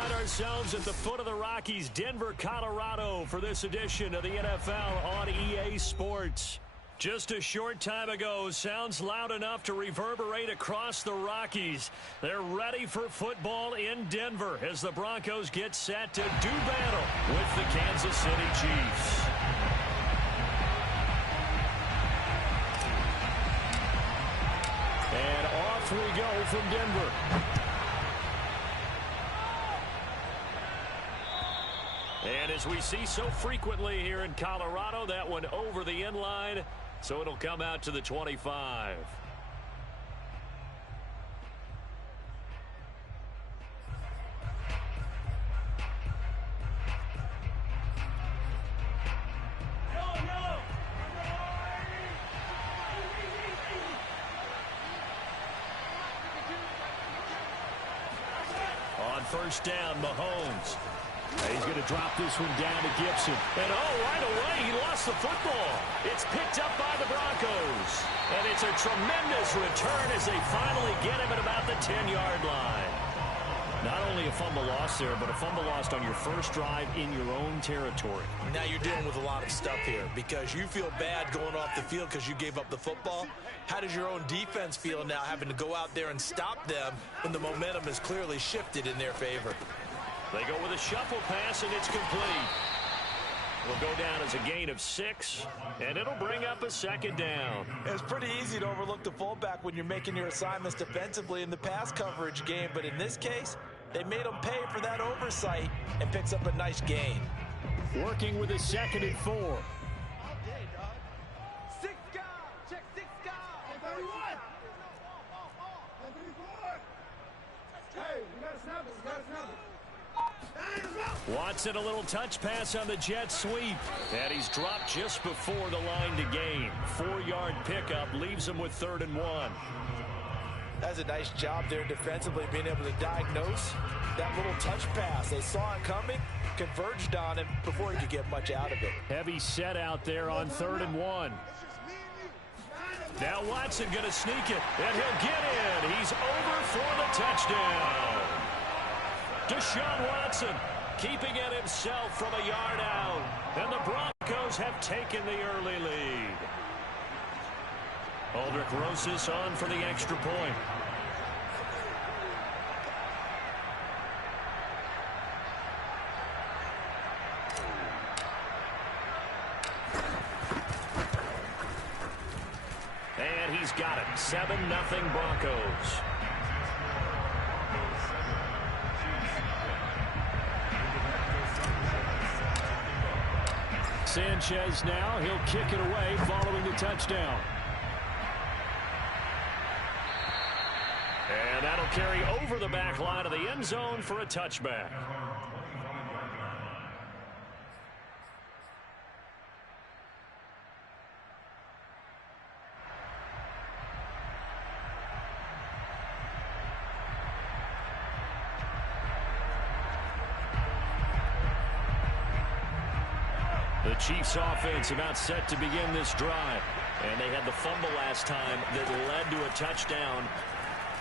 find ourselves at the foot of the Rockies, Denver, Colorado, for this edition of the NFL on EA Sports. Just a short time ago, sounds loud enough to reverberate across the Rockies. They're ready for football in Denver as the Broncos get set to do battle with the Kansas City Chiefs. And off we go from Denver. And as we see so frequently here in Colorado, that one over the end line, so it'll come out to the 25. On first down, Mahomes. He's going to drop this one down to Gibson. And right away, he lost the football. It's picked up by the Broncos. And it's a tremendous return as they finally get him at about the 10-yard line. Not only a fumble loss there, but a fumble lost on your first drive in your own territory. Now you're dealing with a lot of stuff here because you feel bad going off the field because you gave up the football. How does your own defense feel now having to go out there and stop them when the momentum is clearly shifted in their favor? They go with a shuffle pass, and it's complete. Will go down as a gain of 6, and it'll bring up a second down. It's pretty easy to overlook the fullback when you're making your assignments defensively in the pass coverage game, but in this case, they made him pay for that oversight and picks up a nice gain. Working with a 2nd and 4. Watson a little touch pass on the jet sweep. And he's dropped just before the line to gain. 4-yard pickup leaves him with 3rd and 1. That's a nice job there defensively, being able to diagnose that little touch pass. They saw it coming, converged on him before he could get much out of it. Heavy set out there on 3rd and 1. Now Watson going to sneak it, and he'll get in. He's over for the touchdown. Deshaun Watson keeping it himself from a yard out. And the Broncos have taken the early lead. Aldrich Rosas on for the extra point. And he's got it. 7-0 Broncos. Sanchez now, he'll kick it away following the touchdown. And that'll carry over the back line of the end zone for a touchback. The Chiefs offense about set to begin this drive. And they had the fumble last time that led to a touchdown.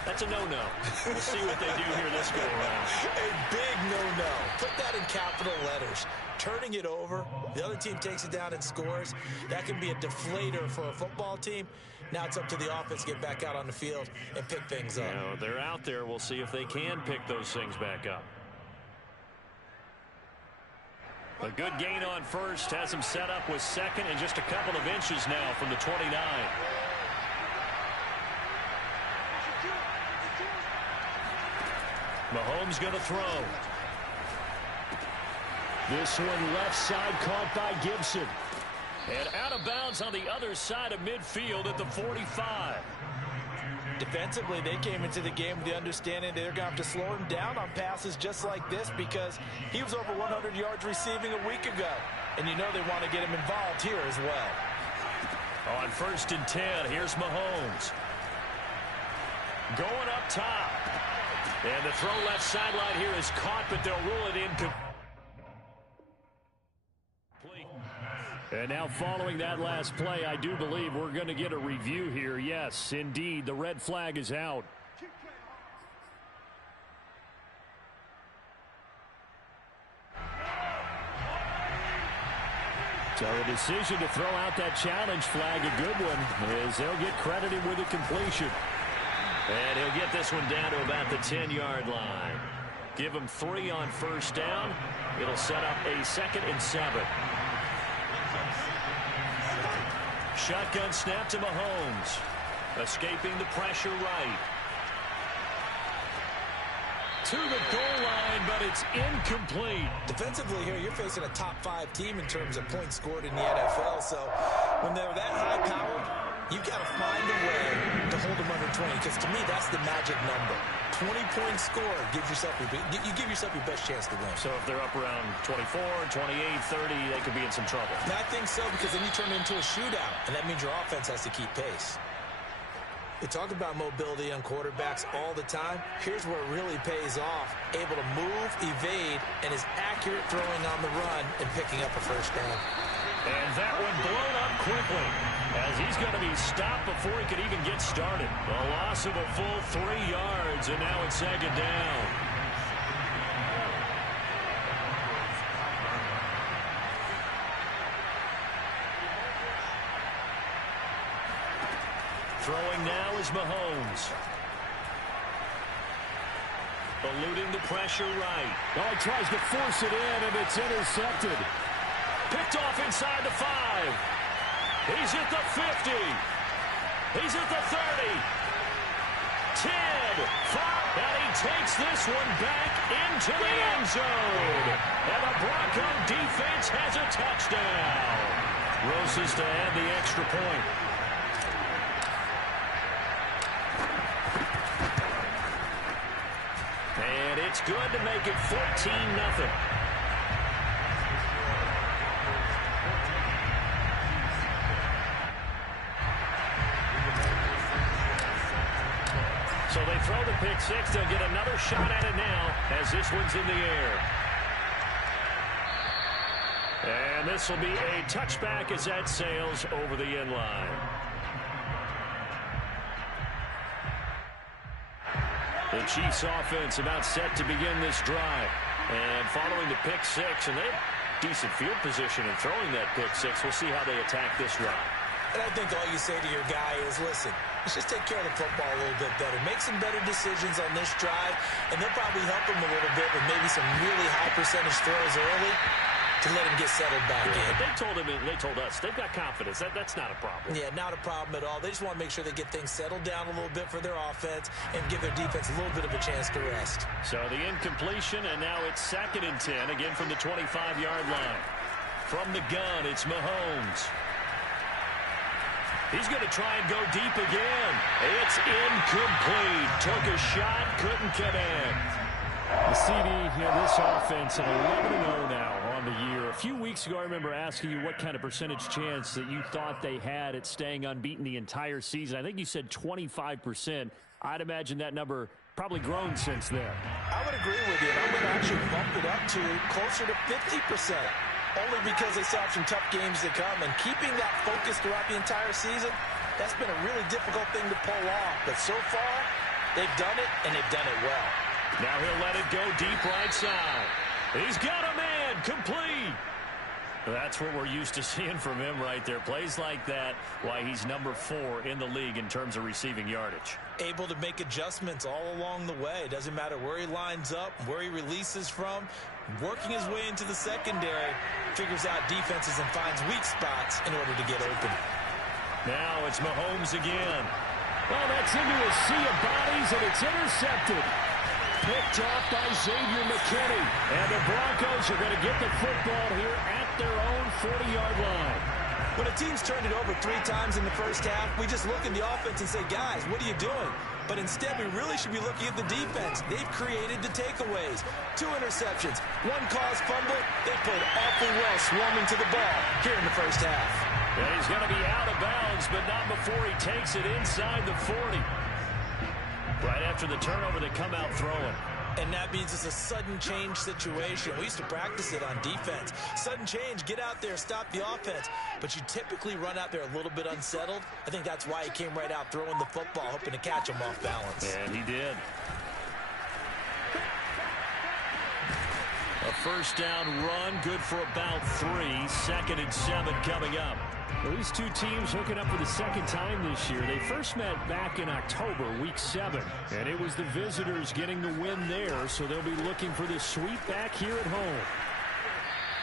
That's a no-no. We'll see what they do here this go-around. A big no-no. Put that in capital letters. Turning it over, the other team takes it down and scores. That can be a deflator for a football team. Now it's up to the offense to get back out on the field and pick things up. You know, they're out there. We'll see if they can pick those things back up. A good gain on first has him set up with 2nd and just a couple of inches now from the 29. Mahomes going to throw. This one left side caught by Gibson. And out of bounds on the other side of midfield at the 45. Defensively, they came into the game with the understanding they're going to have to slow him down on passes just like this because he was over 100 yards receiving a week ago. And you know they want to get him involved here as well. On 1st and 10, here's Mahomes. Going up top. And the throw left sideline here is caught, but they'll rule it incomplete. And now following that last play, I do believe we're going to get a review here. Yes, indeed, the red flag is out. So the decision to throw out that challenge flag, a good one, is they'll get credited with a completion. And he'll get this one down to about the 10-yard line. Give him 3 on first down. It'll set up a 2nd and 7. Shotgun snap to Mahomes. Escaping the pressure right. To the goal line, but it's incomplete. Defensively here, you're facing a top 5 team in terms of points scored in the NFL. So when they're that high-powered, you've got to find a way to hold them under 20. Because to me, that's the magic number. 20 points scored, you give yourself your best chance to win. So if they're up around 24, 28, 30, they could be in some trouble. And I think so, because then you turn it into a shootout, and that means your offense has to keep pace. We talk about mobility on quarterbacks all the time. Here's where it really pays off. Able to move, evade, and is accurate throwing on the run and picking up a first down. And that one blown up quickly, as he's going to be stopped before he could even get started. A loss of a full 3 yards, and now it's 2nd down. Throwing now is Mahomes. Eluding the pressure right. Oh, he tries to force it in, and it's intercepted. Picked off inside the 5. He's at the 50. He's at the 30. 10, 5, and he takes this one back into the end zone. And the Bronco defense has a touchdown. Roses to add the extra point. And it's good to make it 14-0. So they throw the pick 6. They'll get another shot at it now as this one's in the air. And this will be a touchback as that sails over the end line. The Chiefs offense about set to begin this drive. And following the pick 6, and they have decent field position in throwing that pick 6. We'll see how they attack this drive. And I think all you say to your guy is, listen, let's just take care of the football a little bit better. Make some better decisions on this drive, and they'll probably help him a little bit with maybe some really high percentage throws early to let him get settled back in. They told us they've got confidence. That's not a problem. Yeah, not a problem at all. They just want to make sure they get things settled down a little bit for their offense and give their defense a little bit of a chance to rest. So the incompletion, and now it's 2nd and 10, again from the 25-yard line. From the gun, it's Mahomes. He's going to try and go deep again. It's incomplete. Took a shot, couldn't connect. The CD, this offense at 11-0 now on the year. A few weeks ago, I remember asking you what kind of percentage chance that you thought they had at staying unbeaten the entire season. I think you said 25%. I'd imagine that number probably grown since then. I would agree with you, and I'm going to actually bump it up to closer to 50%. Only because they still have some tough games to come. And keeping that focus throughout the entire season, that's been a really difficult thing to pull off. But so far, they've done it, and they've done it well. Now he'll let it go deep right side. He's got a man, complete. That's what we're used to seeing from him right there. Plays like that, why he's number 4 in the league in terms of receiving yardage. Able to make adjustments all along the way. Doesn't matter where he lines up, where he releases from. Working his way into the secondary, figures out defenses and finds weak spots in order to get open. Now it's Mahomes again. Well, that's into a sea of bodies, and it's intercepted. Picked off by Xavier McKinney. And the Broncos are going to get the football here at their own 40-yard line. When a team's turned it over 3 times in the first half, we just look at the offense and say, guys, what are you doing? But instead, we really should be looking at the defense. They've created the takeaways. 2 interceptions, 1 caused fumble. They played awfully well swarming to the ball here in the first half. Yeah, he's going to be out of bounds, but not before he takes it inside the 40. Right after the turnover, they come out throwing. And that means it's a sudden change situation. We used to practice it on defense. Sudden change, get out there, stop the offense. But you typically run out there a little bit unsettled. I think that's why he came right out throwing the football, hoping to catch him off balance. And he did. A first down run, good for about 3. 2nd and 7 coming up. Well, these two teams hooking up for the second time this year. They first met back in October, week 7, and it was the visitors getting the win there, so they'll be looking for the sweep back here at home.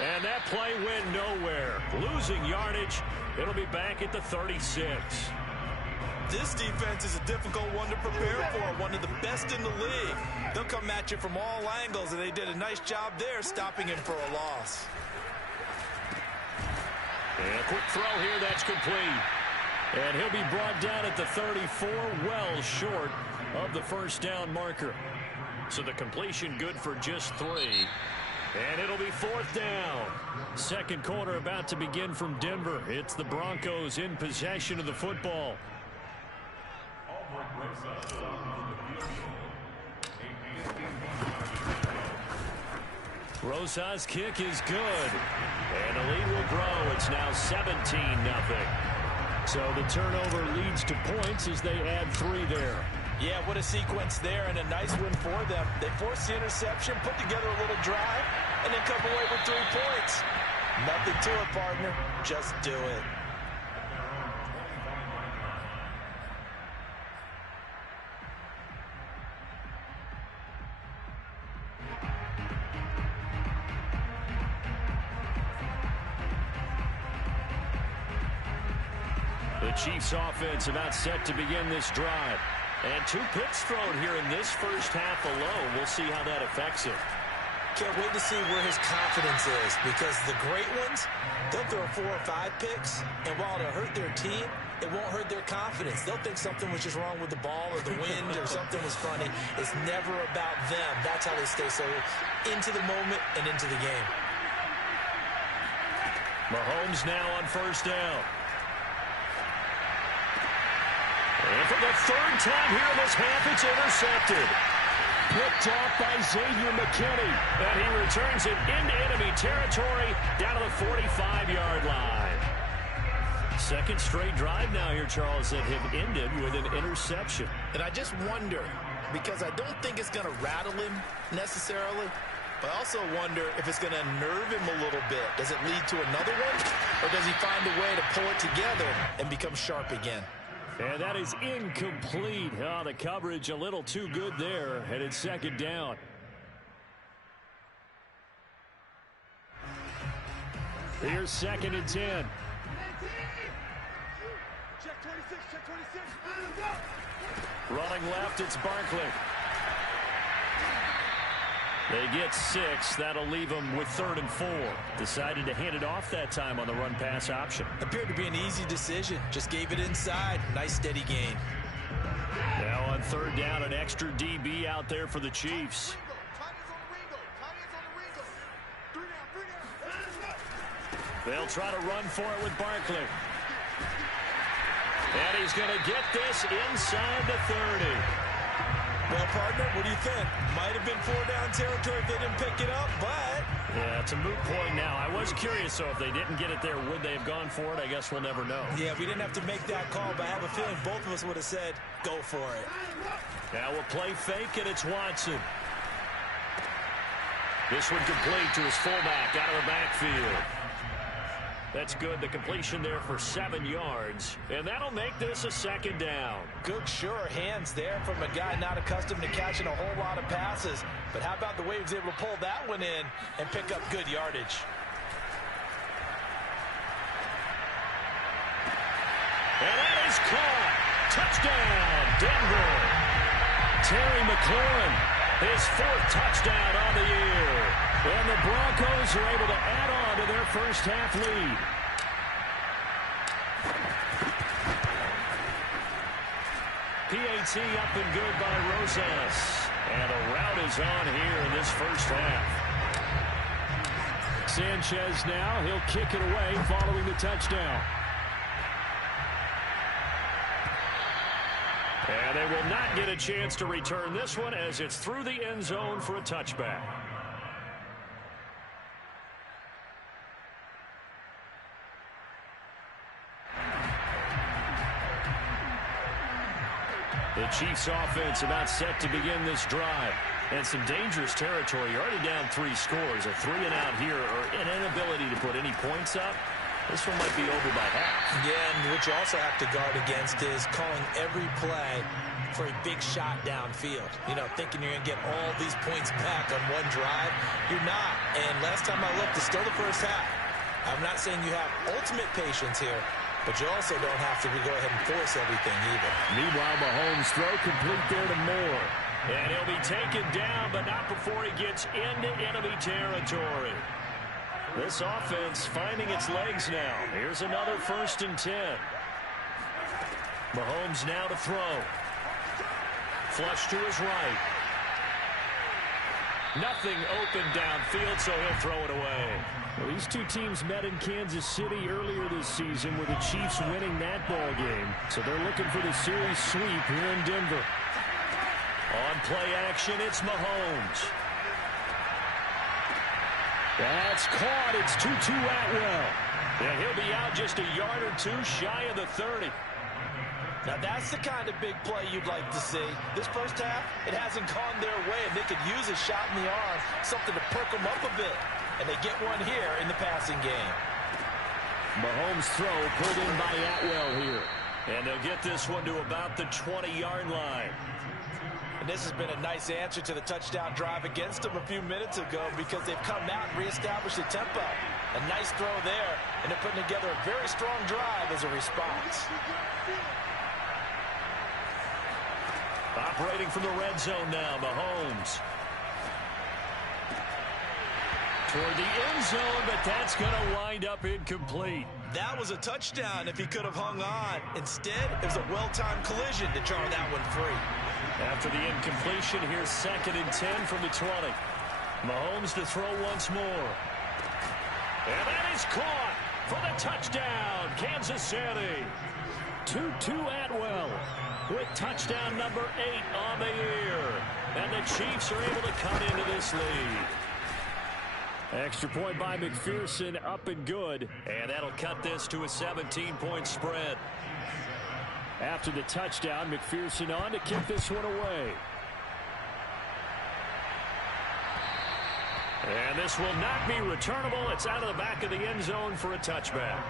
And that play went nowhere. Losing yardage. It'll be back at the 36. This defense is a difficult one to prepare for, one of the best in the league. They'll come at you from all angles, and they did a nice job there stopping him for a loss. And a quick throw here, that's complete. And he'll be brought down at the 34, well short of the first down marker. So the completion good for just 3. And it'll be 4th down. Second quarter about to begin from Denver. It's the Broncos in possession of the football. Rosa's kick is good. And the lead will grow. It's now 17-0. So the turnover leads to points as they add 3 there. Yeah, what a sequence there, and a nice win for them. They forced the interception, put together a little drive, and then come away with 3 points. Nothing to it, partner. Just do it. The Chiefs offense about set to begin this drive. And 2 picks thrown here in this first half alone. We'll see how that affects him. Can't wait to see where his confidence is, because the great ones, they'll throw 4 or 5 picks, and while it'll hurt their team, it won't hurt their confidence. They'll think something was just wrong with the ball or the wind or something was funny. It's never about them. That's how they stay so into the moment and into the game. Mahomes now on first down. And for the 3rd time here in this half, it's intercepted. Picked off by Xavier McKinney. And he returns it into enemy territory down to the 45-yard line. Second straight drive now here, Charles, that have ended with an interception. And I just wonder, because I don't think it's going to rattle him necessarily, but I also wonder if it's going to unnerve him a little bit. Does it lead to another one, or does he find a way to pull it together and become sharp again? And that is incomplete. Oh, the coverage a little too good there, and it's 2nd down. Here's 2nd and 10. Running left, it's Barkley. They get 6. That'll leave them with 3rd and 4. Decided to hand it off that time on the run-pass option. Appeared to be an easy decision. Just gave it inside. Nice steady gain. Now on 3rd down, an extra DB out there for the Chiefs. They'll try to run for it with Barkley. And he's going to get this inside the 30. Well, partner, what do you think? Might have been 4-down territory if they didn't pick it up, but... Yeah, it's a moot point now. I was curious, so if they didn't get it there, would they have gone for it? I guess we'll never know. Yeah, we didn't have to make that call, but I have a feeling both of us would have said, go for it. Now we'll play fake, and it's Watson. This one complete to his fullback out of the backfield. That's good. The completion there for 7 yards. And that'll make this a 2nd down. Good, sure hands there from a guy not accustomed to catching a whole lot of passes. But how about the way he was able to pull that one in and pick up good yardage? And that is caught. Touchdown, Denver. Terry McLaurin, his 4th touchdown on the year. And the Broncos are able to add on to their first half lead. PAT up and good by Rosas. And a rout is on here in this first half. Sanchez now, he'll kick it away following the touchdown. And they will not get a chance to return this one as it's through the end zone for a touchback. The Chiefs offense about set to begin this drive. And some dangerous territory. You're already down 3 scores. A 3 and out here, or an inability to put any points up. This one might be over by half. Yeah, and what you also have to guard against is calling every play for a big shot downfield. You know, thinking you're going to get all these points back on one drive. You're not. And last time I looked, it's still the first half. I'm not saying you have ultimate patience here, but you also don't have to go ahead and force everything either. Meanwhile, Mahomes' throw complete there to Moore. And he'll be taken down, but not before he gets into enemy territory. This offense finding its legs now. Here's another 1st and 10. Mahomes now to throw. Flush to his right. Nothing open downfield, so he'll throw it away. Well, these two teams met in Kansas City earlier this season with the Chiefs winning that ball game. So they're looking for the series sweep here in Denver. On play action, it's Mahomes. That's caught. It's 2-2 Atwell. Yeah, he'll be out just a yard or 2 shy of the 30. Now, that's the kind of big play you'd like to see. This first half, it hasn't gone their way, and they could use a shot in the arm, something to perk them up a bit. And they get one here in the passing game. Mahomes' throw pulled in by Atwell here. And they'll get this one to about the 20-yard line. And this has been a nice answer to the touchdown drive against them a few minutes ago because they've come out and reestablished the tempo. A nice throw there, and they're putting together a very strong drive as a response. Operating from the red zone now, Mahomes. Toward the end zone, but that's going to wind up incomplete. That was a touchdown if he could have hung on. Instead, it was a well-timed collision to jar that one free. After the incompletion, here's 2nd and 10 from the 20. Mahomes to throw once more. And that is caught for the touchdown, Kansas City. 2-2 Atwell with touchdown number 8 on the year. And the Chiefs are able to cut into this lead. Extra point by McPherson, up and good. And that'll cut this to a 17-point spread. After the touchdown, McPherson on to kick this one away. And this will not be returnable. It's out of the back of the end zone for a touchback.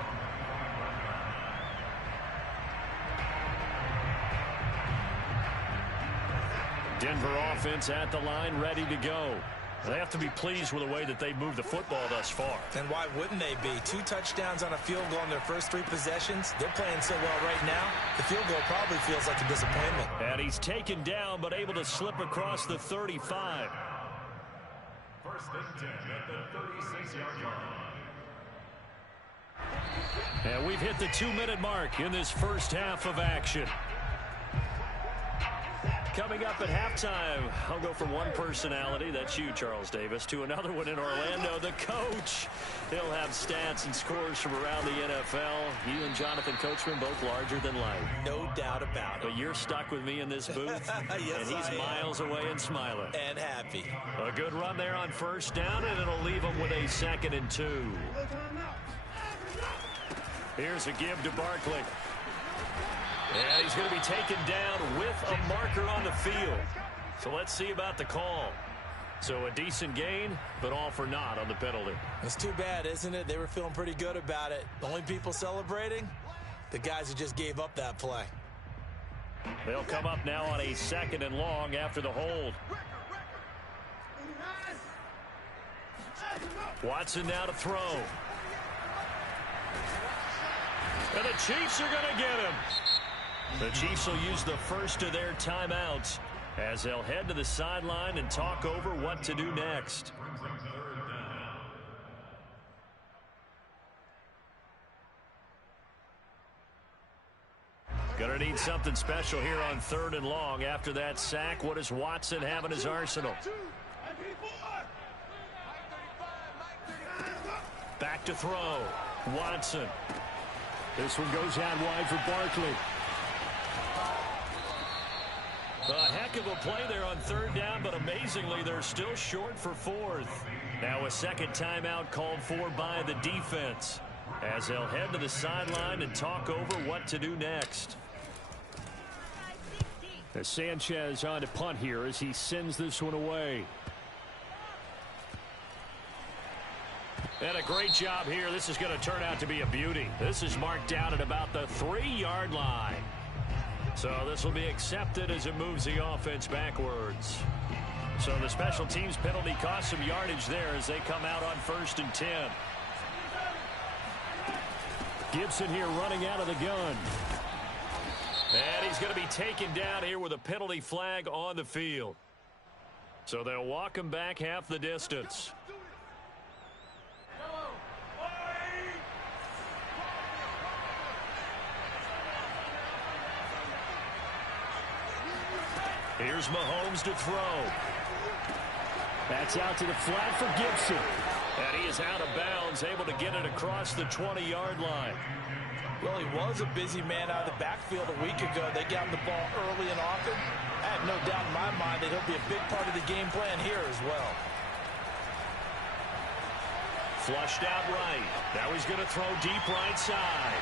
Denver offense at the line, ready to go. They have to be pleased with the way that they've moved the football thus far. And why wouldn't they be? 2 touchdowns on a field goal in their first 3 possessions. They're playing so well right now, the field goal probably feels like a disappointment. And he's taken down, but able to slip across the 35. First and 10 at the 36-yard line. And we've hit the 2-minute mark in this first half of action. Coming up at halftime, I'll go from one personality, that's you, Charles Davis, to another one in Orlando, the coach. He'll have stats and scores from around the NFL. You and Jonathan Coachman, both larger than life. No doubt about it. But you're stuck with me in this booth, yes, and he's miles away and smiling. And happy. A good run there on 1st down, and it'll leave him with a 2nd and 2. Here's a give to Barkley. And he's going to be taken down with a marker on the field. So let's see about the call. So a decent gain, but all for naught on the penalty. It's too bad, isn't it? They were feeling pretty good about it. The only people celebrating, the guys who just gave up that play. They'll come up now on a 2nd and long after the hold. Watson now to throw. And the Chiefs are going to get him. The Chiefs will use the first of their timeouts as they'll head to the sideline and talk over what to do next. Gonna need something special here on 3rd and long. After that sack, what does Watson have in his arsenal? Back to throw. Watson. This one goes out wide for Barkley. A heck of a play there on 3rd down, but amazingly, they're still short for 4th. Now a 2nd timeout called for by the defense as they'll head to the sideline and talk over what to do next. As Sanchez on to punt here as he sends this one away. And a great job here. This is going to turn out to be a beauty. This is marked down at about the 3-yard line. So this will be accepted as it moves the offense backwards. So the special teams penalty cost some yardage there as they come out on 1st and 10. Gibson here running out of the gun. And he's going to be taken down here with a penalty flag on the field. So they'll walk him back half the distance. Here's Mahomes to throw. That's out to the flat for Gibson. And he is out of bounds, able to get it across the 20-yard line. Well, he was a busy man out of the backfield a week ago. They got him the ball early and often. I have no doubt in my mind that he'll be a big part of the game plan here as well. Flushed out right. Now he's going to throw deep right side.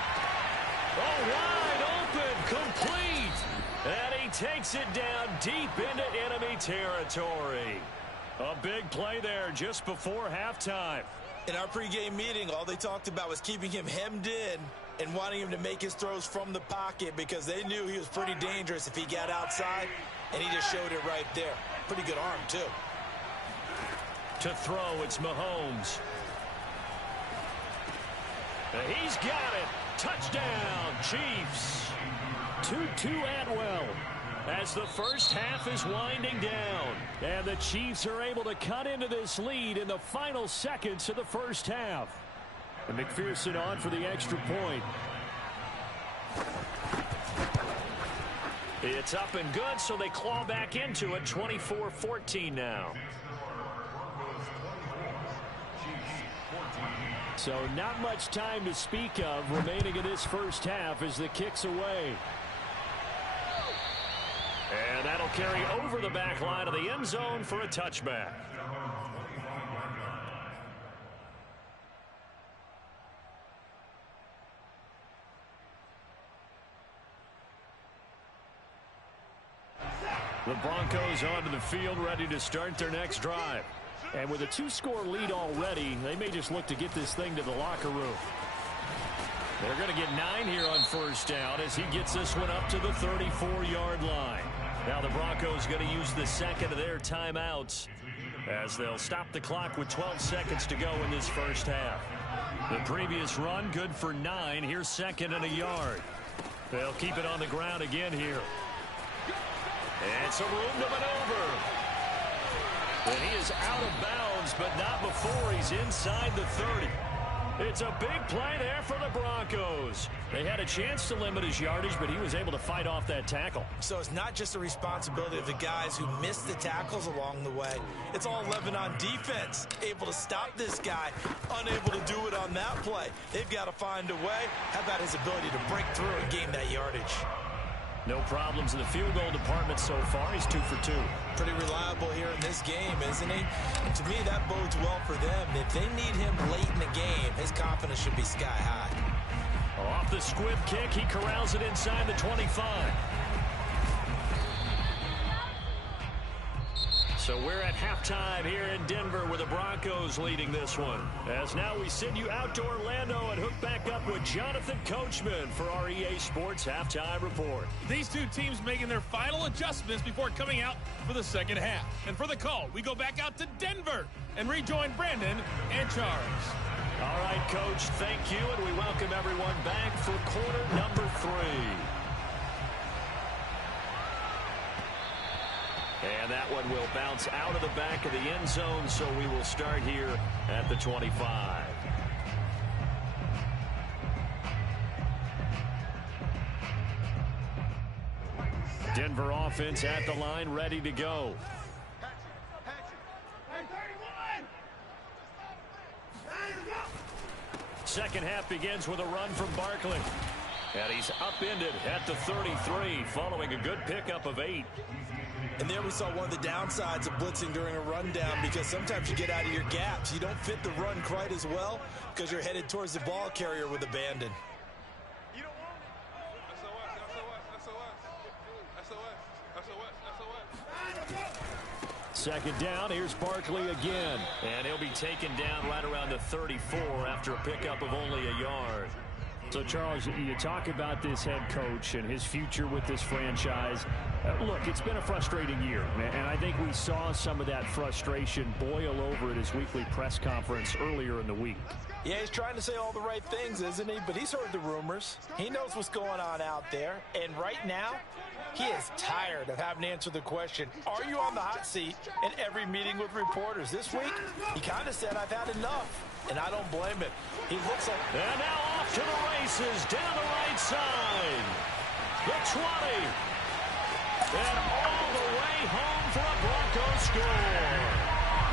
Oh, wide open, complete. And he takes it down deep into enemy territory. A big play there just before halftime. In our pregame meeting, all they talked about was keeping him hemmed in and wanting him to make his throws from the pocket because they knew he was pretty dangerous if he got outside, and he just showed it right there. Pretty good arm, too. To throw, it's Mahomes. And he's got it. Touchdown, Chiefs. 2-2 Atwell. As the first half is winding down. And the Chiefs are able to cut into this lead in the final seconds of the first half. And McPherson on for the extra point. It's up and good, so they claw back into it. 24-14 now. So not much time to speak of remaining in this first half as the kick's away. And that'll carry over the back line of the end zone for a touchback. The Broncos onto the field, ready to start their next drive. And with a 2-score lead already, they may just look to get this thing to the locker room. They're going to get 9 here on first down as he gets this one up to the 34-yard line. Now the Broncos going to use the second of their timeouts as they'll stop the clock with 12 seconds to go in this first half. The previous run good for 9. Here's second and a yard. They'll keep it on the ground again here. And some room to maneuver. And he is out of bounds, but not before he's inside the 30. It's a big play there for the Broncos. They had a chance to limit his yardage, but he was able to fight off that tackle. So it's not just the responsibility of the guys who missed the tackles along the way. It's all 11 on defense. Able to stop this guy, unable to do it on that play. They've got to find a way. How about his ability to break through and gain that yardage? No problems in the field goal department so far. He's 2 for 2. Pretty reliable here in this game, isn't he? And to me, that bodes well for them. If they need him late in the game, his confidence should be sky high. Off the squib kick, he corrals it inside the 25. So we're at halftime here in Denver with the Broncos leading this one. As now we send you out to Orlando and hook back up with Jonathan Coachman for our EA Sports Halftime Report. These two teams making their final adjustments before coming out for the second half. And for the call, we go back out to Denver and rejoin Brandon and Charles. All right, Coach, thank you, and we welcome everyone back for quarter number 3. And that one will bounce out of the back of the end zone, so we will start here at the 25. Denver offense at the line, ready to go. Second half begins with a run from Barkley. And he's upended at the 33 following a good pickup of 8. And there we saw one of the downsides of blitzing during a rundown, because sometimes you get out of your gaps. You don't fit the run quite as well because you're headed towards the ball carrier with abandon. second down. Here's Barkley again. And he'll be taken down right around the 34 after a pickup of only a yard. So, Charles, you talk about this head coach and his future with this franchise. Look, it's been a frustrating year, and I think we saw some of that frustration boil over at his weekly press conference earlier in the week. Yeah, he's trying to say all the right things, isn't he? But he's heard the rumors. He knows what's going on out there. And right now, he is tired of having to answer the question, are you on the hot seat in every meeting with reporters? This week, he kind of said, I've had enough. And I don't blame him. He looks like... And now off to the races down the right side. The 20. And all the way home for a Broncos score.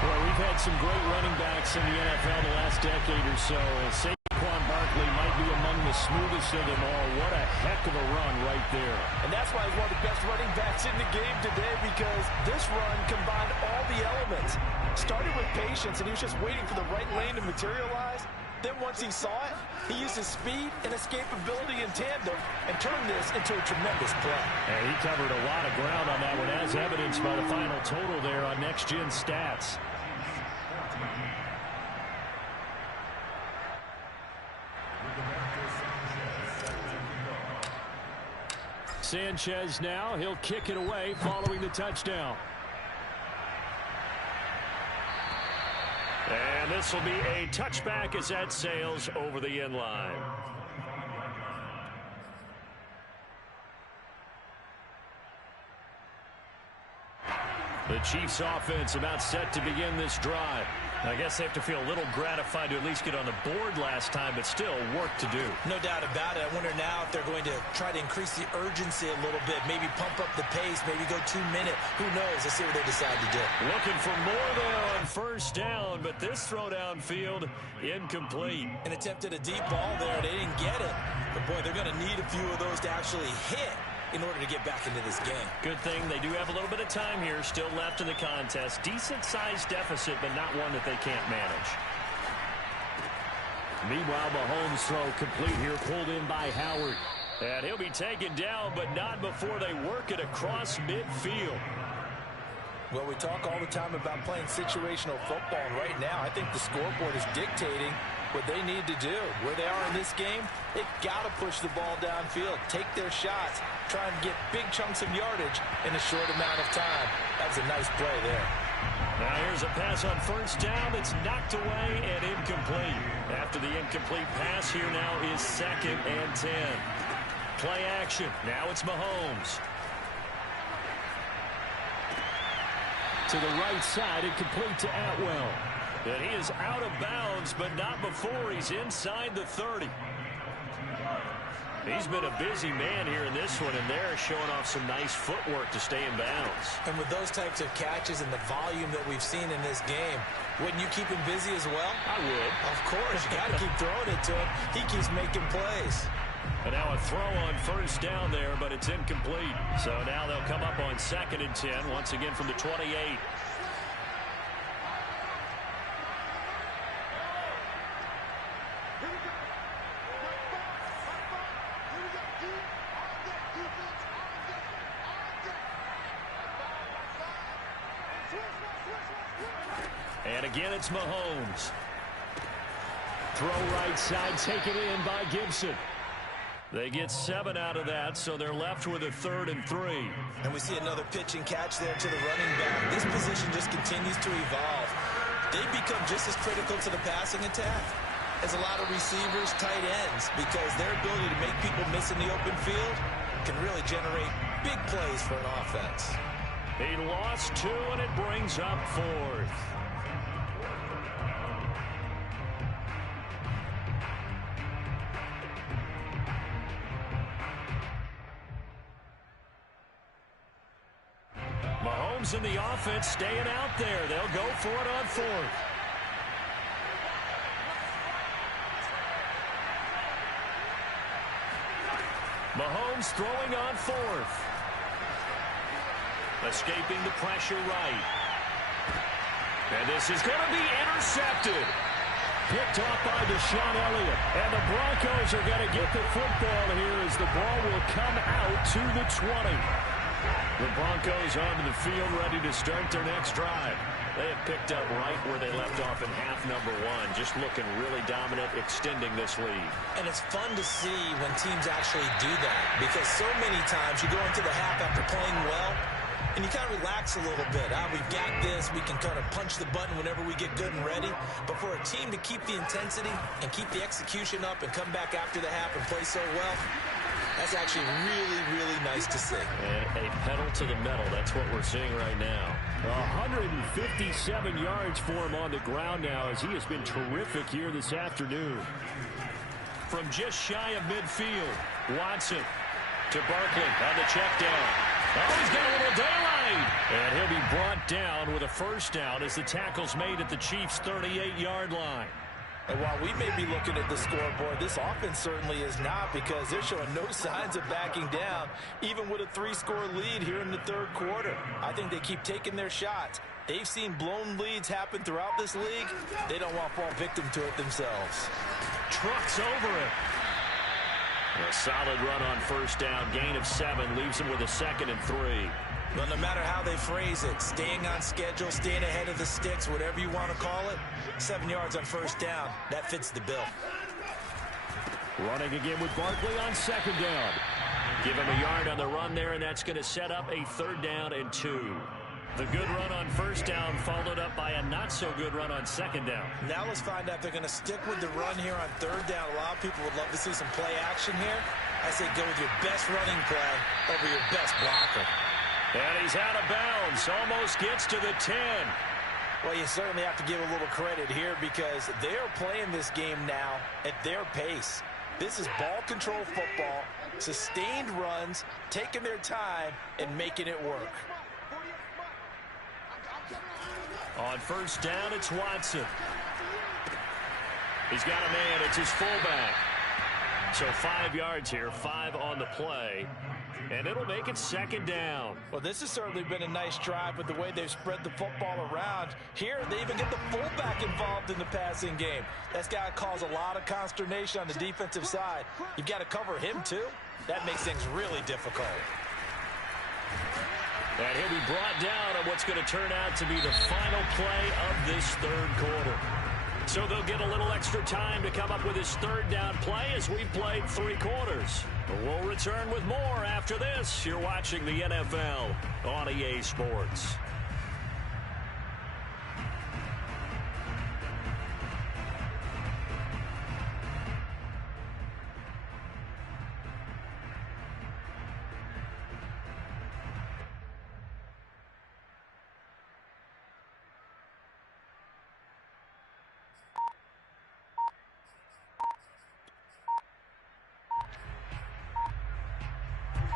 Well, we've had some great running backs in the NFL the last decade or so. Saquon Barkley might be among the smoothest of them all. What a heck of a run right there. And that's why he's one of the best running backs in the game today, because this run combined all the elements. Started with patience, and he was just waiting for the right lane to materialize. Then once he saw it, he used his speed and escapability in tandem and turned this into a tremendous play. And he covered a lot of ground on that one, as evidenced by the final total there on Next Gen Stats. Sanchez now, he'll kick it away following the touchdown. And this will be a touchback as that sails over the end line. The Chiefs offense about set to begin this drive. I guess they have to feel a little gratified to at least get on the board last time, but still work to do. No doubt about it. I wonder now if they're going to try to increase the urgency a little bit, maybe pump up the pace, maybe go 2 minute. Who knows? Let's see what they decide to do. Looking for more there on first down, but this throw downfield incomplete. And attempted a deep ball there. They didn't get it. But, boy, they're going to need a few of those to actually hit in order to get back into this game. Good thing they do have a little bit of time here still left in the contest. Decent-sized deficit, but not one that they can't manage. Meanwhile, Mahomes' throw complete here, pulled in by Howard. And he'll be taken down, but not before they work it across midfield. Well, we talk all the time about playing situational football, and right now I think the scoreboard is dictating what they need to do. Where they are in this game, they've got to push the ball downfield, take their shots, try and get big chunks of yardage in a short amount of time. That was a nice play there. Now here's a pass on first down that's knocked away and incomplete. After the incomplete pass, here now is 2nd and 10. Play action. Now it's Mahomes. To the right side, and complete to Atwell. And he is out of bounds, but not before he's inside the 30. He's been a busy man here in this one, and they're showing off some nice footwork to stay in bounds. And with those types of catches and the volume that we've seen in this game, wouldn't you keep him busy as well? I would. Of course, you got to keep throwing it to him. He keeps making plays. And now a throw on first down there, but it's incomplete. So now they'll come up on 2nd and 10, once again from the 28. And again, it's Mahomes. Throw right side, taken in by Gibson. They get 7 out of that, so they're left with a 3rd and 3. And we see another pitch and catch there to the running back. This position just continues to evolve. They become just as critical to the passing attack as a lot of receivers, tight ends, because their ability to make people miss in the open field can really generate big plays for an offense. He lost 2, and it brings up 4th. Mahomes in the offense staying out there. They'll go for it on 4th. Mahomes throwing on 4th. Escaping the pressure right. And this is going to be intercepted. Picked off by Deshaun Elliott. And the Broncos are going to get the football here as the ball will come out to the 20. The Broncos onto the field, ready to start their next drive. They have picked up right where they left off in half number one, just looking really dominant, extending this lead. And it's fun to see when teams actually do that, because so many times you go into the half after playing well, and you kind of relax a little bit. We've got this. We can kind of punch the button whenever we get good and ready. But for a team to keep the intensity and keep the execution up and come back after the half and play so well, that's actually really, really nice to see. And a pedal to the metal. That's what we're seeing right now. 157 yards for him on the ground now, as he has been terrific here this afternoon. From just shy of midfield, Watson to Barkley on the check down. Oh, he's got a little daylight. And he'll be brought down with a first down as the tackle's made at the Chiefs' 38-yard line. And while we may be looking at the scoreboard, this offense certainly is not, because they're showing no signs of backing down, even with a 3-score lead here in the third quarter. I think they keep taking their shots. They've seen blown leads happen throughout this league. They don't want to fall victim to it themselves. Trucks over it. A solid run on first down. Gain of 7 leaves him with a 2nd and 3. Well, no matter how they phrase it, staying on schedule, staying ahead of the sticks, whatever you want to call it, 7 yards on first down, that fits the bill. Running again with Barkley on 2nd down. Give him a yard on the run there, and that's going to set up a 3rd down and 2. The good run on first down followed up by a not-so-good run on 2nd down. Now let's find out if they're going to stick with the run here on 3rd down. A lot of people would love to see some play action here. I say go with your best running play over your best blocker. And he's out of bounds. Almost gets to the 10. Well, you certainly have to give a little credit here, because they are playing this game now at their pace. This is ball control football, sustained runs, taking their time, and making it work. On first down, it's Watson. He's got a man. It's his fullback. So 5 yards here, 5 on the play. And it'll make it 2nd down. Well, this has certainly been a nice drive with the way they've spread the football around. Here, they even get the fullback involved in the passing game. That's got to cause a lot of consternation on the defensive side. You've got to cover him, too. That makes things really difficult. And he'll be brought down on what's going to turn out to be the final play of this third quarter. So they'll get a little extra time to come up with his 3rd down play as we've played 3 quarters. We'll return with more after this. You're watching the NFL on EA Sports.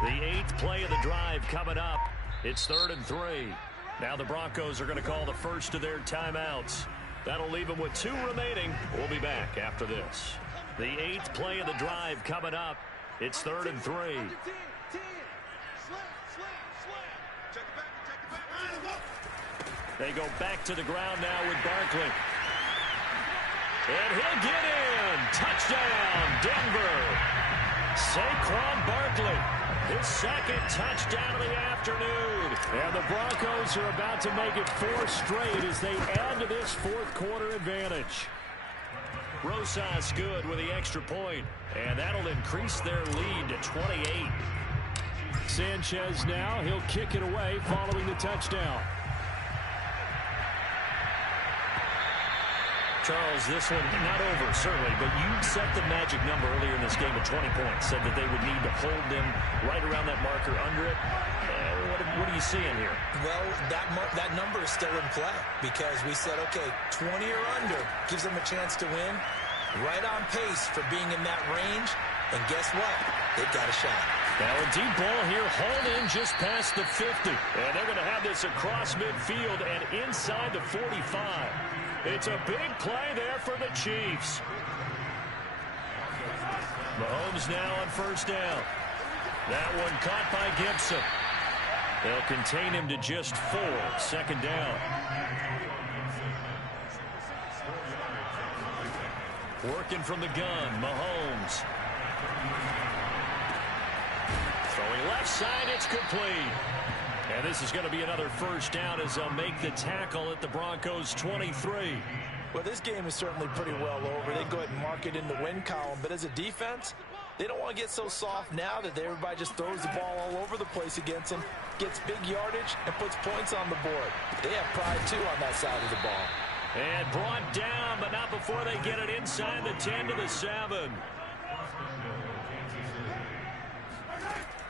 The 8th play of the drive coming up. It's 3rd and 3. Now the Broncos are going to call the first of their timeouts. That'll leave them with 2 remaining. We'll be back after this. The 8th play of the drive coming up. It's 3rd and 3. They go back to the ground now with Barkley. And he'll get in. Touchdown, Denver. Saquon Barkley. His 2nd touchdown of the afternoon. And the Broncos are about to make it 4 straight as they add to this 4th quarter advantage. Rosas good with the extra point, and that'll increase their lead to 28. Sanchez now, he'll kick it away following the touchdown. Charles, this one not over, certainly, but you set the magic number earlier in this game at 20 points. Said that they would need to hold them right around that marker under it. What are you seeing here? Well, that number is still in play, because we said, okay, 20 or under gives them a chance to win. Right on pace for being in that range. And guess what? They've got a shot. Now a deep ball here, hauled in just past the 50. And they're going to have this across midfield and inside the 45. It's a big play there for the Chiefs. Mahomes now on first down. That one caught by Gibson. They'll contain him to just 4. 2nd down. Working from the gun, Mahomes. Throwing left side, it's complete. And this is going to be another first down as they'll make the tackle at the Broncos 23. Well, this game is certainly pretty well over. They can go ahead and mark it in the win column. But as a defense, they don't want to get so soft now that everybody just throws the ball all over the place against them, gets big yardage, and puts points on the board. They have pride, too, on that side of the ball. And brought down, but not before they get it inside the 10 to the 7.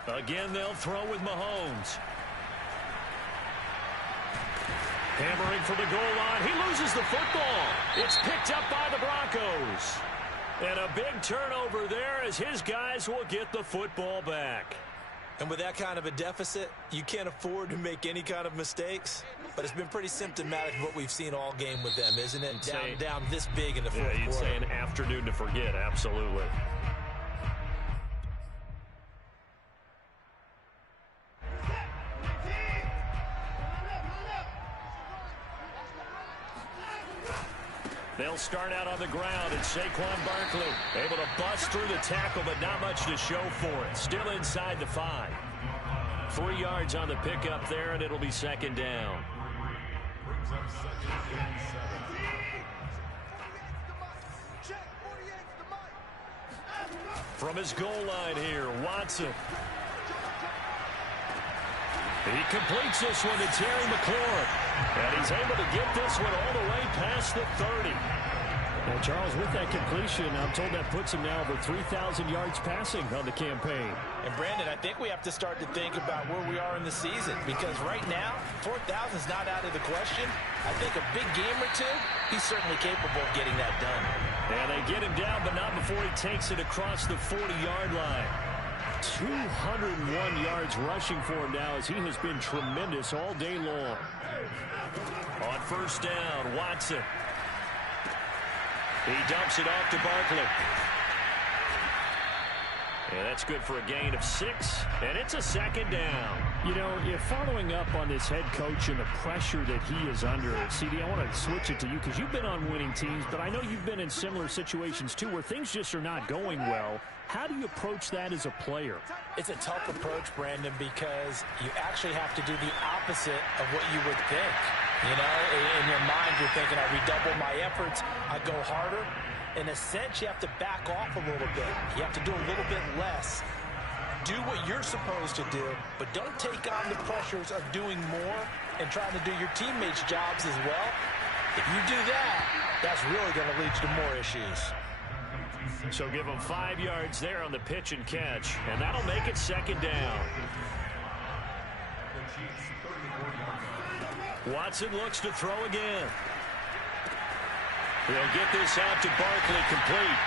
Again, they'll throw with Mahomes. Hammering for the goal line. He loses the football. It's picked up by the Broncos. And a big turnover there as his guys will get the football back. And with that kind of a deficit, you can't afford to make any kind of mistakes. But it's been pretty symptomatic of what we've seen all game with them, isn't it? Down this big in the fourth quarter. You'd say an afternoon to forget, absolutely. They'll start out on the ground, and Saquon Barkley able to bust through the tackle, but not much to show for it. Still inside the 5. 3 yards on the pickup there, and it'll be second down. From his goal line here, Watson. He completes this one to Terry McLaurin. And he's able to get this one all the way past the 30. Now, Charles, with that completion, I'm told that puts him now over 3,000 yards passing on the campaign. And, Brandon, I think we have to start to think about where we are in the season. Because right now, 4,000 is not out of the question. I think a big game or two, he's certainly capable of getting that done. And they get him down, but not before he takes it across the 40-yard line. 201 yards rushing for him now as he has been tremendous all day long. On first down, Watson. He dumps it off to Barkley. And that's good for a gain of 6, and it's a second down. You know, if following up on this head coach and the pressure that he is under, CD, I want to switch it to you because you've been on winning teams, but I know you've been in similar situations too where things just are not going well. How do you approach that as a player? It's a tough approach, Brandon, because you actually have to do the opposite of what you would think. You know, in your mind, you're thinking, I redouble my efforts, I go harder. In a sense, you have to back off a little bit. You have to do a little bit less. Do what you're supposed to do, but don't take on the pressures of doing more and trying to do your teammates' jobs as well. If you do that, that's really going to lead to more issues. So give him 5 yards there on the pitch and catch, and that'll make it second down. Watson looks to throw again. He'll get this out to Barkley complete.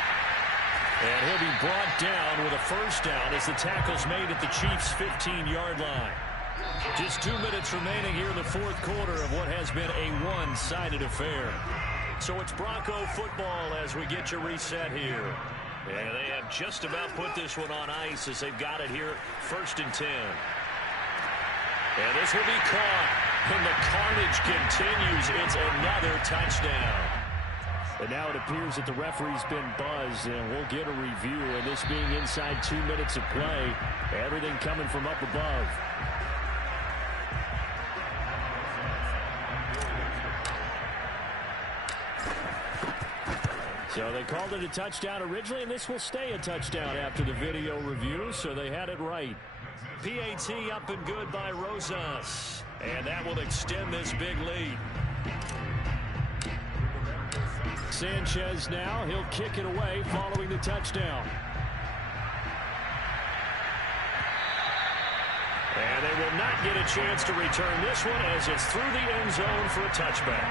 And he'll be brought down with a first down as the tackle's made at the Chiefs' 15-yard line. Just 2 minutes remaining here in the fourth quarter of what has been a one-sided affair. So it's Bronco football as we get you reset here. And they have just about put this one on ice as they've got it here, 1st and 10. And this will be caught. And the carnage continues. It's another touchdown. And now it appears that the referee's been buzzed, and we'll get a review. And this being inside 2 minutes of play, everything coming from up above. So they called it a touchdown originally, and this will stay a touchdown after the video review, so they had it right. PAT up and good by Rosas, and that will extend this big lead. Sanchez now, he'll kick it away following the touchdown. And they will not get a chance to return this one as it's through the end zone for a touchback.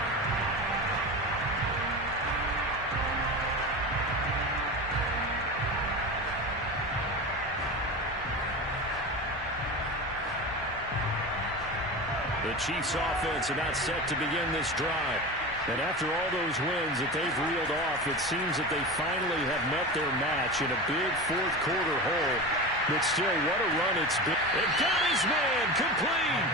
The Chiefs offense about set to begin this drive. And after all those wins that they've reeled off, it seems that they finally have met their match in a big fourth quarter hole. But still, what a run it's been. It got his man complete.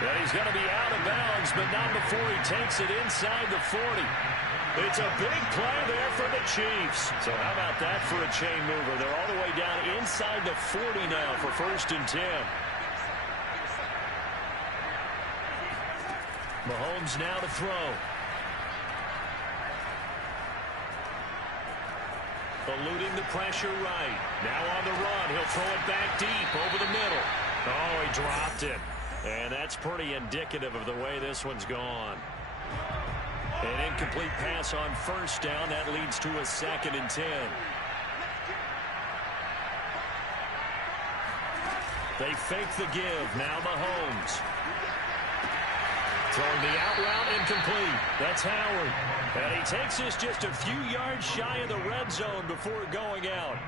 And he's going to be out of bounds, but not before he takes it inside the 40. It's a big play there for the Chiefs. So how about that for a chain mover? They're all the way down inside the 40 now for 1st and 10. Mahomes now to throw. Eluding the pressure right. Now on the run. He'll throw it back deep over the middle. Oh, he dropped it. And that's pretty indicative of the way this one's gone. An incomplete pass on 1st down. That leads to a 2nd and 10. They fake the give. Now Mahomes. Throwing the out route incomplete. That's Howard. And he takes this just a few yards shy of the red zone before going out.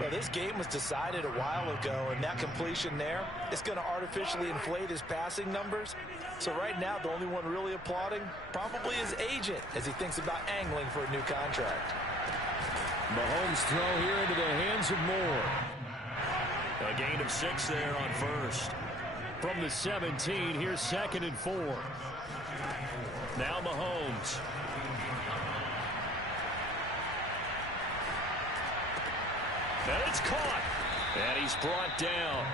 Well, this game was decided a while ago, and that completion there, it's going to artificially inflate his passing numbers. So right now, the only one really applauding probably his agent as he thinks about angling for a new contract. Mahomes' throw here into the hands of Moore. A gain of 6 there on 1st. From the 17, here's 2nd and 4. Now Mahomes. And it's caught. And he's brought down.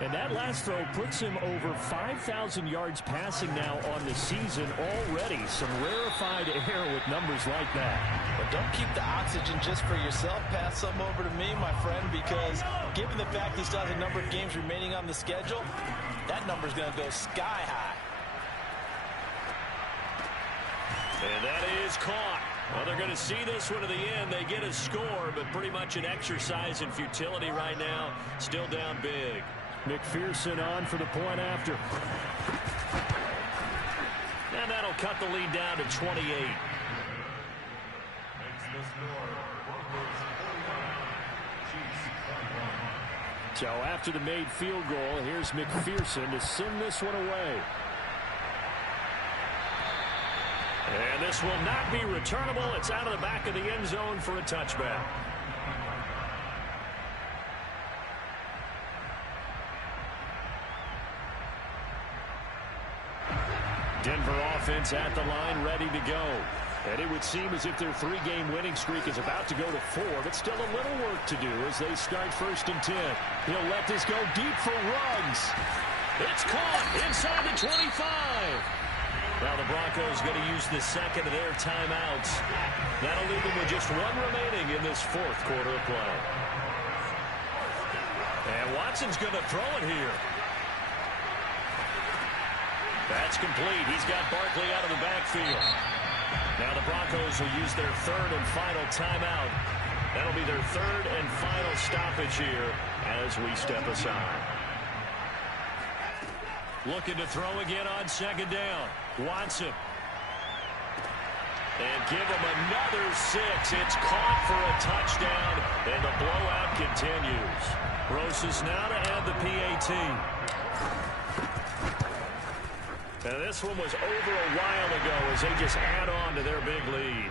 And that last throw puts him over 5,000 yards passing now on the season already. Some rarefied air with numbers like that. But don't keep the oxygen just for yourself. Pass some over to me, my friend, because given the fact he still has a number of games remaining on the schedule, that number's going to go sky high. And that is caught. Well, they're going to see this one to the end. They get a score, but pretty much an exercise in futility right now. Still down big. McPherson on for the point after. And that'll cut the lead down to 28. So after the made field goal, here's McPherson to send this one away. And this will not be returnable. It's out of the back of the end zone for a touchback. Denver offense at the line, ready to go. And it would seem as if their 3-game winning streak is about to go to 4, but still a little work to do as they start 1st and 10. He'll let this go deep for Ruggs. It's caught inside the 25. Now the Broncos going to use the 2nd of their timeouts. That'll leave them with just 1 remaining in this 4th quarter of play. And Watson's going to throw it here. That's complete. He's got Barkley out of the backfield. Now the Broncos will use their 3rd and final timeout. That'll be their 3rd and final stoppage here as we step aside. Looking to throw again on 2nd down. Watson. And give him another 6. It's caught for a touchdown, and the blowout continues. Rosas now to add the PAT. And this one was over a while ago as they just add on to their big lead.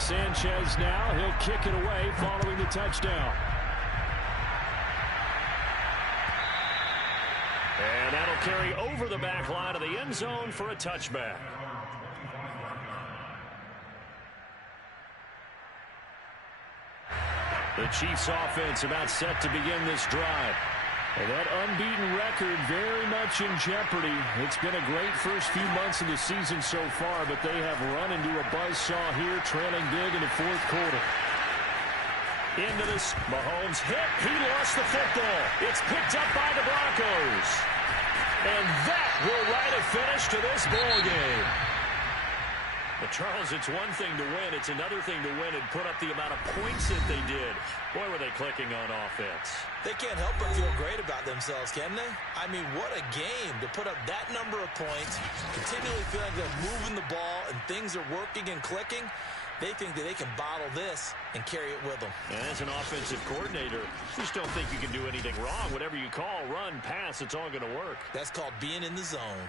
Sanchez now, he'll kick it away following the touchdown. And that'll carry over the back line of the end zone for a touchback. The Chiefs offense about set to begin this drive. And that unbeaten record very much in jeopardy. It's been a great first few months of the season so far, but they have run into a buzzsaw here, trailing big in the 4th quarter. Into this, Mahomes hit. He lost the football. It's picked up by the Broncos. And that will write a finish to this ball game. But Charles, it's one thing to win. It's another thing to win and put up the amount of points that they did. Boy, were they clicking on offense. They can't help but feel great about themselves, can they? I mean, what a game to put up that number of points, continually feeling like they're moving the ball and things are working and clicking. They think that they can bottle this and carry it with them. And as an offensive coordinator, you just don't think you can do anything wrong. Whatever you call, run, pass, it's all going to work. That's called being in the zone.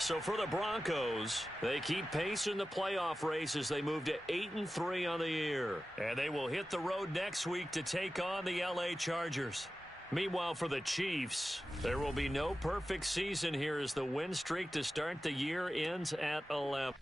So for the Broncos, they keep pace in the playoff race as they move to 8-3 on the year. And they will hit the road next week to take on the L.A. Chargers. Meanwhile, for the Chiefs, there will be no perfect season here as the win streak to start the year ends at 11.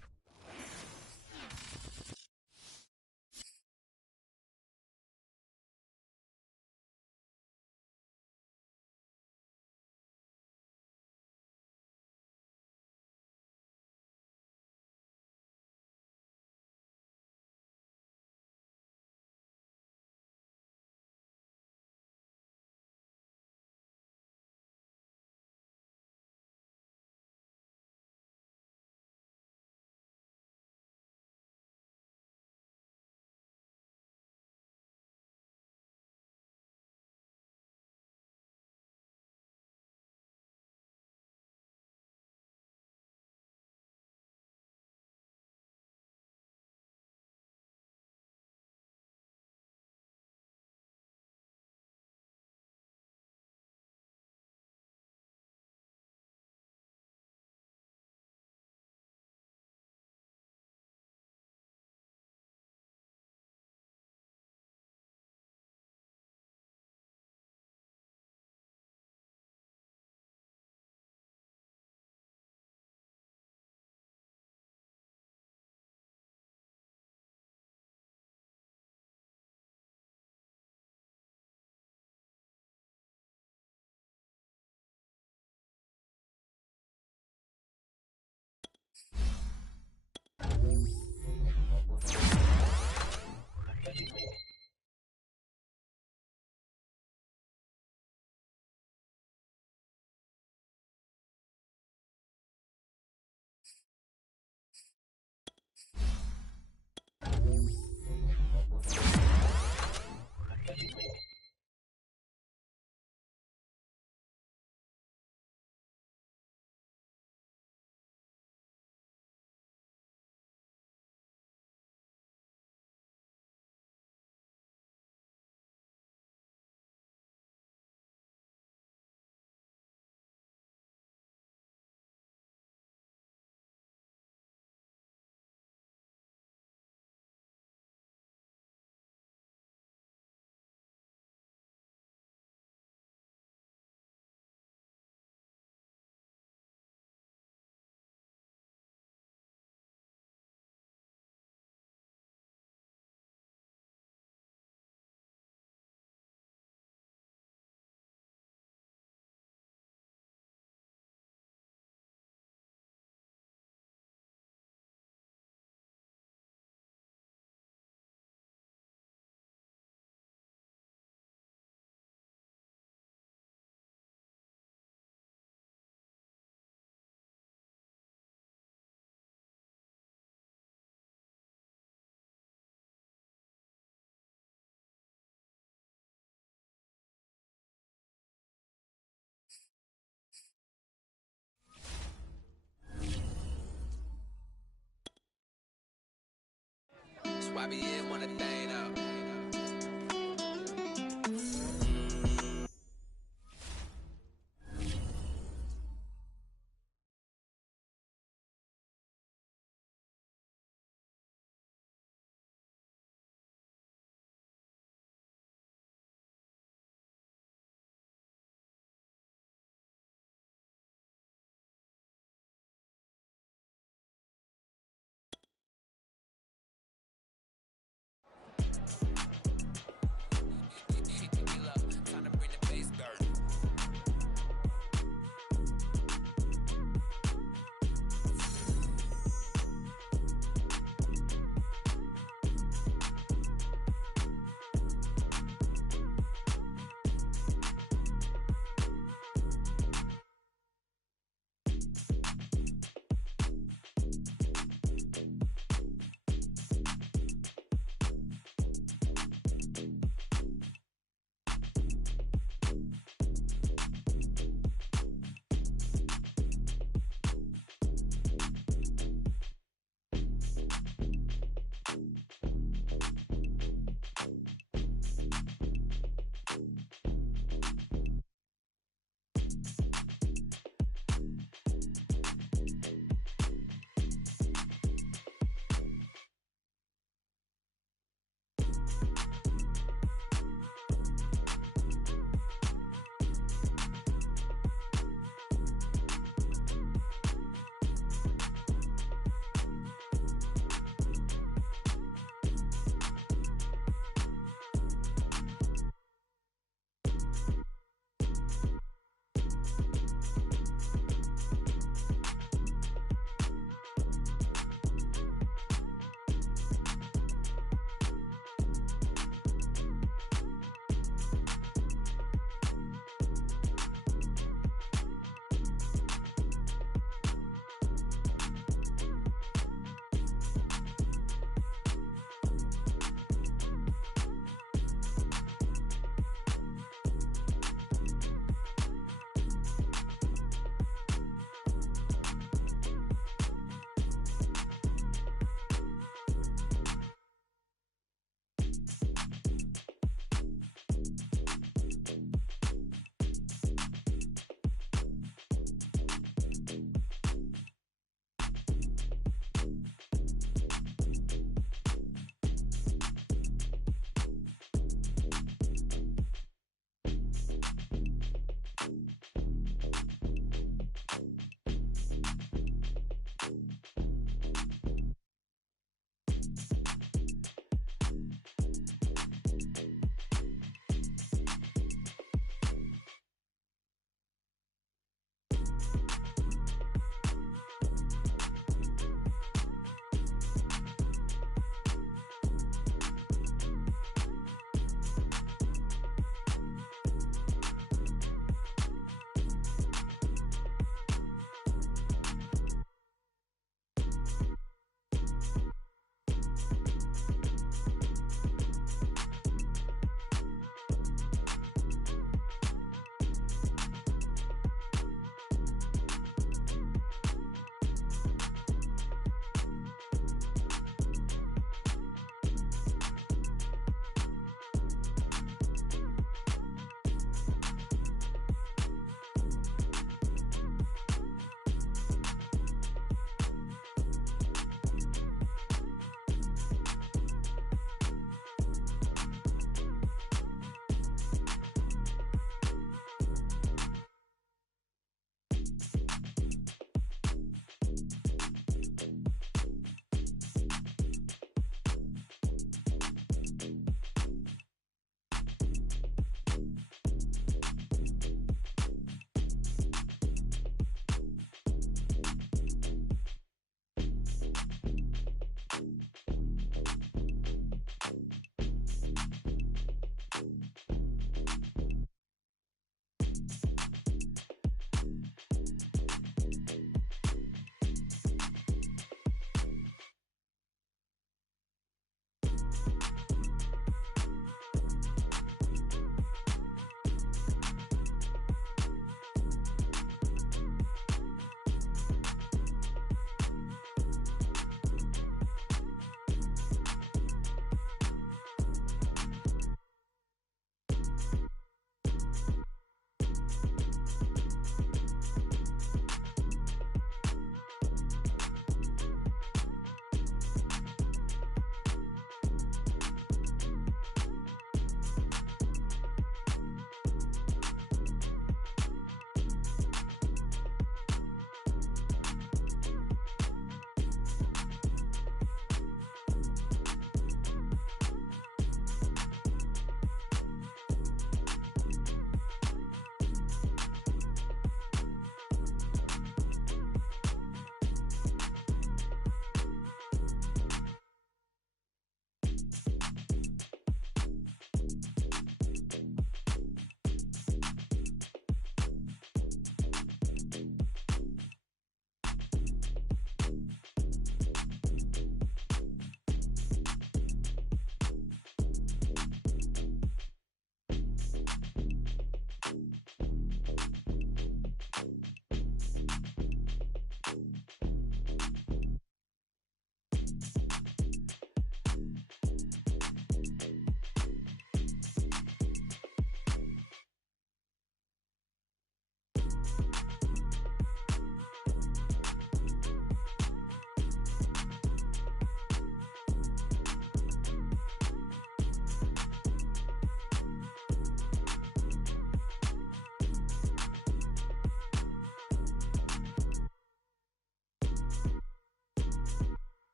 YBN want a thing up.